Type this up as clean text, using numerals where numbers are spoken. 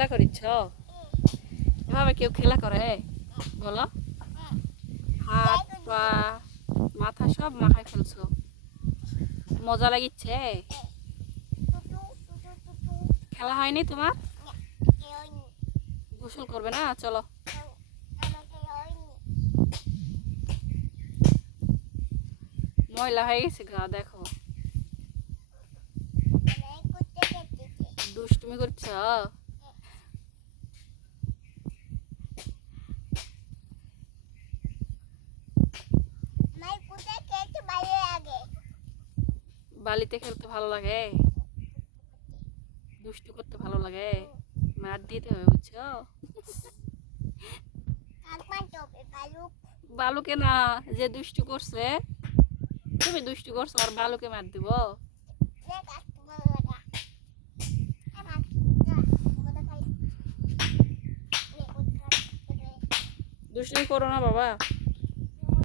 খেলা করিচ্ছ? এভাবে কেউ খেলা করে বলো? হাত পা মাথা সব মাখায় ফেলছো, মজা লাগিচ্ছে? খেলা হয়নি তোমার? গোসল করবে না? চলো। ময়লা হয়ে গেছে গা, দেখো। দুষ্টুমি করছ? বালিতে খেলতে ভালো লাগে, দুষ্টু করতে ভালো লাগে, মার দিতে হবে বুঝছো? বালুকে না, যে দুষ্টু করছে, তুমি দুষ্টু করছো আর বালুকে মার দিব? দুষ্টুমি করো না বাবা।